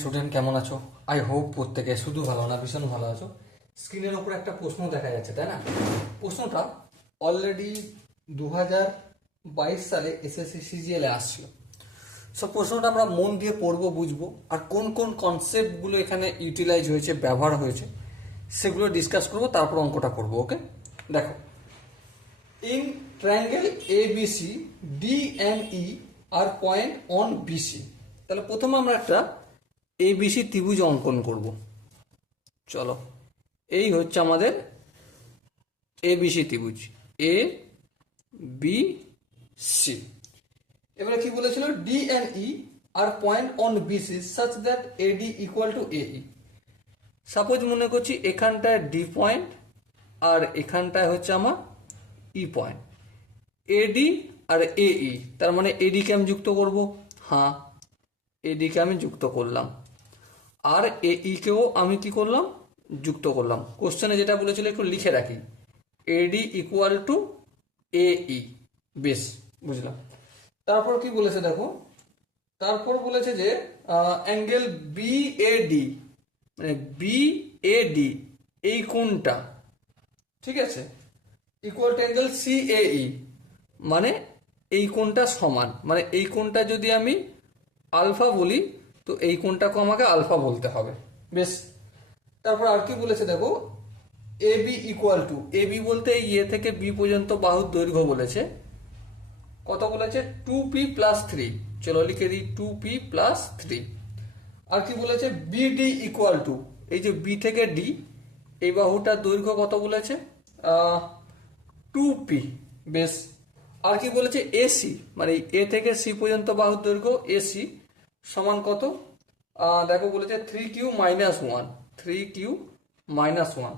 Student কেমন আছো? I hope প্রত্যেকে শুধু ভালো না ভীষণ ভালো আছো। স্ক্রিনের ওপর একটা প্রশ্ন দেখা যাচ্ছে, তাই না? প্রশ্নটা অলরেডি 2022 সালে এসএসসি সিজিএলে আসছিল। সো প্রশ্নটা আমরা মন দিয়ে পড়বো, বুঝবো, আর কোন কোন কনসেপ্টগুলো এখানে ইউটিলাইজ হয়েছে, ব্যবহার হয়েছে, সেগুলো ডিসকাস করবো, তারপর অঙ্কটা করবো। ওকে, দেখো, in triangle ABC D and E are point on BC. তাহলে প্রথমে আমরা একটা এবিসি ত্রিভুজ অঙ্কন করব। চলো, এই হচ্ছে আমাদের এবিসি ত্রিভুজ, এ বি সি। এবারে কি বলেছিল, D and E are point on BC such that AD equal to এই। সাপোজ মনে করছি এখানটায় ডি পয়েন্ট আর এখানটায় হচ্ছে আমার ই পয়েন্ট, এডি আর এই, তার মানে এডিকে আমি যুক্ত করব। হ্যাঁ, এডিকে আমি যুক্ত করলাম, আর এইকেও আমি কি করলাম, যুক্ত করলাম। কোশ্চেনে যেটা বলেছিল একটু লিখে রাখি, এডি ইকুয়াল টু এই। বেশ, বুঝলাম। তারপর কি বলেছে দেখো, তারপর বলেছে যে অ্যাঙ্গেল বিএডি, মানে বিএডি এই কোণটা, ঠিক আছে, ইকুয়াল টু অ্যাঙ্গেল সিএই, মানে এই কোণটা সমান, মানে এই কোণটা যদি আমি আলফা বলি তো এই কোণটাকে আমাকে আলফা বলতে হবে। বেশ, তারপর আর কি বলেছে দেখো, A B equal to, A B বলতে এই এ থেকে বি পর্যন্ত বাহুর দৈর্ঘ্য বলেছে, কত বলেছে, 2p+3। চলো লিখে দিই 2p+3। আর কি বলেছে, বিডি ইকুয়াল টু, এই যে বি থেকে ডি এই বাহুটার দৈর্ঘ্য কত বলেছে, 2p। বেশ, আর কি বলেছে, এসি, মানে এ থেকে সি পর্যন্ত বাহুর দৈর্ঘ্য এসি সমান কত, দেখো বলেছে 3q-1, 3q-1।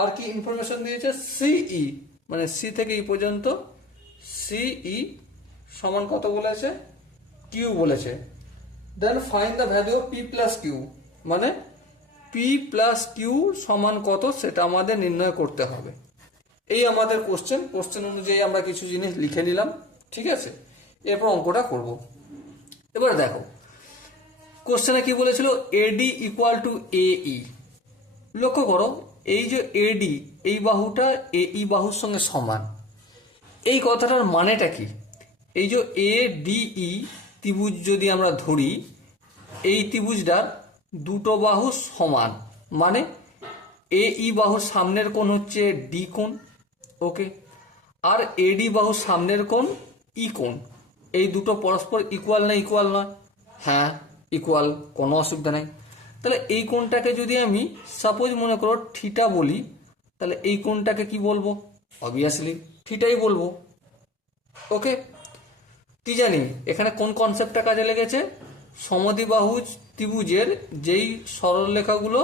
আর কি ইনফরমেশন দিয়েছে, সিই, মানে সি থেকে ই পর্যন্ত সিই সমান কত বলেছে, কিউ বলেছে। Then find the value of P plus Q, মানে পি প্লাস কিউ সমান কত সেটা আমাদের নির্ণয় করতে হবে। এই আমাদের কোশ্চেন অনুযায়ী আমরা কিছু জিনিস লিখে নিলাম, ঠিক আছে। এরপর অঙ্কটা করব। এবার দেখো কোশ্চেনে কি বলেছিল, এডি ইকুয়াল টু এই। লক্ষ্য করো, এই যে এডি এই বাহুটা এই বাহুর সঙ্গে সমান, এই কথাটার মানেটা কি, এই যে এ ডিই ত্রিভুজ যদি আমরা ধরি, এই ত্রিভুজটার দুটো বাহু সমান, মানে এই বাহুর সামনের কোণ হচ্ছে ডি কোণ, ওকে, আর এডি বাহুর সামনের কোণ ই কোণ। এই দুটো পরস্পর ইকুয়াল না ইকুয়াল নয়? হ্যাঁ, ইকুয়াল, কোনো অসুবিধা নেই। তাহলে এই কোণটাকে যদি আমি সাপোজ মনে করো থিটা বলি, তাহলে এই কোণটাকে কি বলবো, অবভিয়াসলি থিটাই বলবো। ওকে, কি জানি এখানে কোন কনসেপ্টটা কাজে লেগেছে, সমদ্বিবাহু ত্রিভুজের যেই সরলরেখাগুলো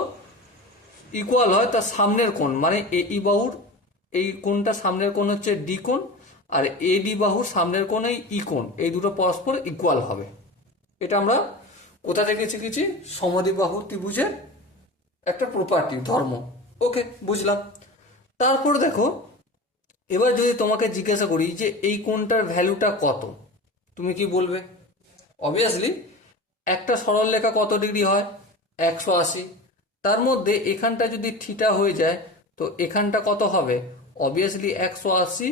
ইকুয়াল হয় তার সামনের কোণ, মানে এই বাহুর এই কোণটা সামনের কোণ হচ্ছে ডি কোণ, আর এডি বাহুর সামনের কোণ এই ই কোণ, এই দুটো পরস্পর ইকুয়াল হবে। এটা আমরা কোথা থেকে শিখেছি, সমদ্বিবাহু ত্রিভুজের একটা প্রপার্টি, ধর্ম। ওকে, বুঝলাম। তারপর দেখো, এবার যদি তোমাকে জিজ্ঞাসা করি যে এই কোণটার ভ্যালুটা কত, তুমি কি বলবে? অবভিয়াসলি একটা সরলরেখা কত ডিগ্রি হয়, 180। তার মধ্যে এখানটা যদি থিটা হয়ে যায় তো এখানটা কত হবে, অবভিয়াসলি 180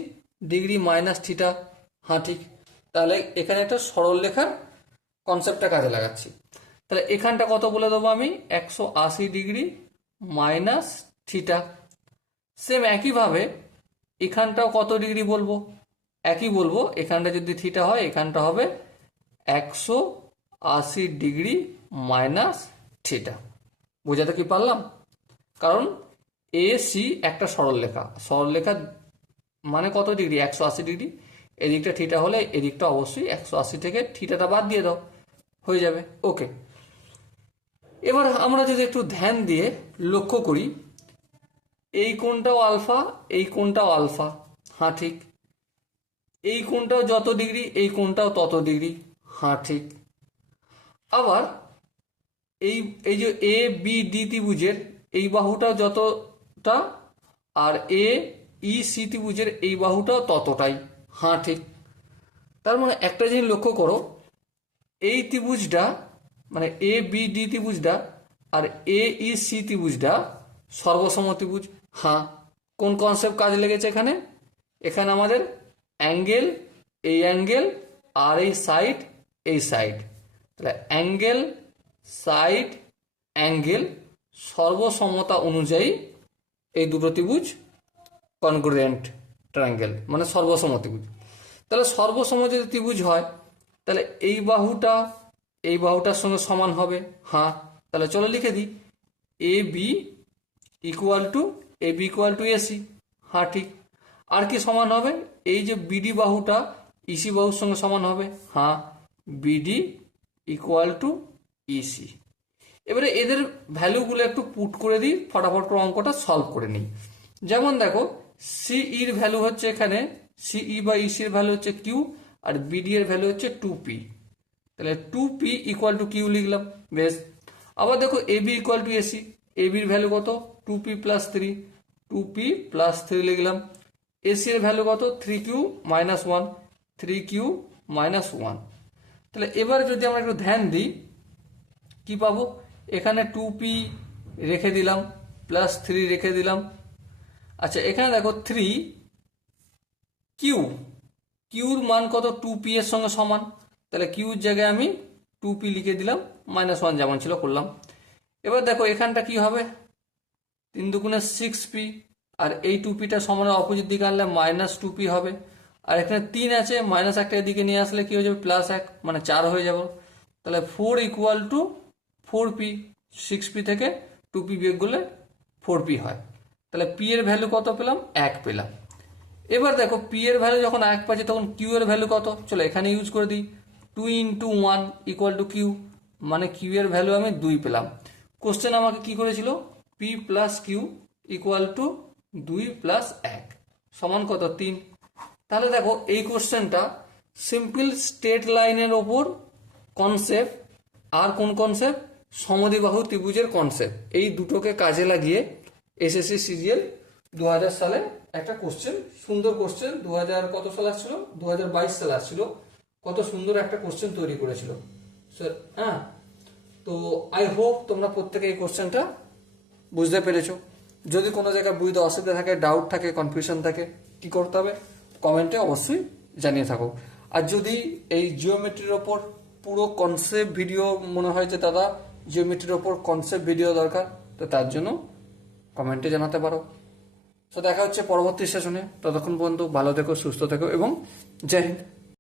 ডিগ্রি মাইনাস থিটা। হ্যাঁ ঠিক, তাহলে এখানে একটা সরলরেখার কনসেপ্টটা কাজে লাগাচ্ছি। তাহলে এখানটা কত বলে দেবো আমি, 180 ডিগ্রি মাইনাস থিটা। সেম একইভাবে এখানটাও কত ডিগ্রি বলবো, একই বলবো, এখানটা যদি থিটা হয় এখানটা হবে 180 ডিগ্রি মাইনাস থিটা। বোঝাতে কি পারলাম? কারণ এ সি একটা সরলরেখা, সরলরেখা মানে কত ডিগ্রি, 180 ডিগ্রি। এদিকটা থিটা হলে এদিকটা অবশ্যই 180 থেকে থিটাটা বাদ দিয়ে দাও, হয়ে যাবে। ওকে, এবার আমরা যদি একটু ধ্যান দিয়ে লক্ষ্য করি, এই কোণটাও আলফা, এই কোণটাও আলফা। হ্যাঁ ঠিক, এই কোণটাও যত ডিগ্রি এই কোণটাও তত ডিগ্রি। হ্যাঁ ঠিক। আবার এই এই যে এ বি ডি ত্রিভুজের এই বাহুটাও যতটা, আর এ ই সি ত্রিভুজের এই বাহুটাও ততটাই। হ্যাঁ ঠিক। তার মানে একটা জিনিস লক্ষ্য করো, এই ত্রিভুজটা মানে A B D ত্রিভুজটা R A E C ত্রিভুজটা সর্বসম ত্রিভুজ। হ্যাঁ, কোন কনসেপ্ট কাজে লেগেছে এখানে? এখানে আমাদের অ্যাঙ্গেল, এই অ্যাঙ্গেল আর এই সাইড, এই সাইড, তাহলে অ্যাঙ্গেল, সাইড, অ্যাঙ্গেল সর্বসমতা অনুযায়ী এই দুটো ত্রিভুজ কনগ্রুয়েন্ট ট্রায়াঙ্গেল, মানে সর্বসম ত্রিভুজ। তাহলে সর্বসম যদি ত্রিভুজ হয় তাহলে এই বাহুটা এই বাহুটার সঙ্গে সমান হবে। হ্যাঁ, তাহলে চলো লিখে দিই, এ বি ইকুয়াল টু এসি। হ্যাঁ ঠিক। আর কি সমান হবে? এই যে বিডি বাহুটা ইসি বাহুর সঙ্গে সমান হবে। হ্যাঁ, বিডি ইকুয়াল টু ইসি। এবারে এদের ভ্যালুগুলো একটু পুট করে দিই, ফটাফট করে অঙ্কটা সলভ করে নিই। যেমন দেখো, সিইর ভ্যালু হচ্ছে এখানে, সিই বা ইসির ভ্যালু হচ্ছে কিউ, আর বিডি এর ভ্যালু হচ্ছে 2p। তাহলে 2p ইকুয়াল টু কিউ লিখলাম। বেশ। আবার দেখো এবি ইকুয়াল টু এসি, এবির ভ্যালু কত? 2p প্লাস 3, 2p প্লাস 3 লিখলাম। এসি এর ভ্যালু কত? 3q minus 1, 3q minus 1। তাহলে এবার যদি আমরা একটু ধ্যান দিই, কি পাবো? এখানে 2p রেখে দিলাম, প্লাস 3 রেখে দিলাম। আচ্ছা, এখানে দেখো 3 কিউর মান কত? 2p এর সঙ্গে সমান। তাহলে কিউর জায়গায় আমি 2p লিখে দিলাম, মাইনাস 1 যেমন ছিল করলাম। এবার দেখো এখানটা কি হবে? 3 দুগুণে 6p, আর এই 2pটা সমানের অপোজিট দিকে আনলে মাইনাস 2p হবে। আর এখানে 3 আছে, মাইনাস একটা এদিকে নিয়ে আসলে কি হয়ে যাবে? প্লাস 1, মানে 4 হয়ে যাবে। তাহলে 4 ইকুয়াল টু 4p, 6p থেকে 2p বিয়োগ করলে 4p হয়। তাহলে p এর ভ্যালু কত পেলাম? 1 পেলাম। এবার দেখো p এর ভ্যালু যখন 1 পাচ্ছি তখন q এর ভ্যালু কত? চলো এখানে ইউজ করে দিই, 2 ইন্টু 1 ইকুয়াল টু কিউ, মানে q এর ভ্যালু আমি 2 পেলাম। কোশ্চেন আমাকে কি করেছিল? p plus Q equal to 2 plus 1 সমান কত? 3। তাহলে দেখো এই কোশ্চেনটা সিম্পল স্ট্রেট লাইনের ওপর কনসেপ্ট, আর কোন কনসেপ্ট? সমদ্বিবাহু ত্রিভুজের কনসেপ্ট। এই দুটোকে কাজে লাগিয়ে এসএসসি সিজিএল 2000 সালে একটা কোশ্চেন, সুন্দর কোশ্চেন, 2000 কত সালে আসছিল? 2022 সালে আসছিল। কত সুন্দর একটা কোশ্চেন তৈরি করেছিল। হ্যাঁ, তো আই হোপ তোমরা প্রত্যেকে এই কোশ্চেনটা বুঝতে পেরেছো। যদি কোনো জায়গায় বুঝতে অসুবিধা থাকে, ডাউট থাকে, কনফিউশন থাকে, কি করতে হবে? কমেন্টে অবশ্যই জানিয়ে থাকো। আর যদি এই জিওমেট্রির ওপর পুরো কনসেপ্ট ভিডিও মনে হয় যে দাদা জিওমেট্রির ওপর কনসেপ্ট ভিডিও দরকার, তো তার জন্য কমেন্টে জানাতে পারো। তো দেখা হচ্ছে পরবর্তী সেশনে। ততক্ষণ পর্যন্ত ভালো থেকো, সুস্থ থেকো এবং জয় হিন্দ।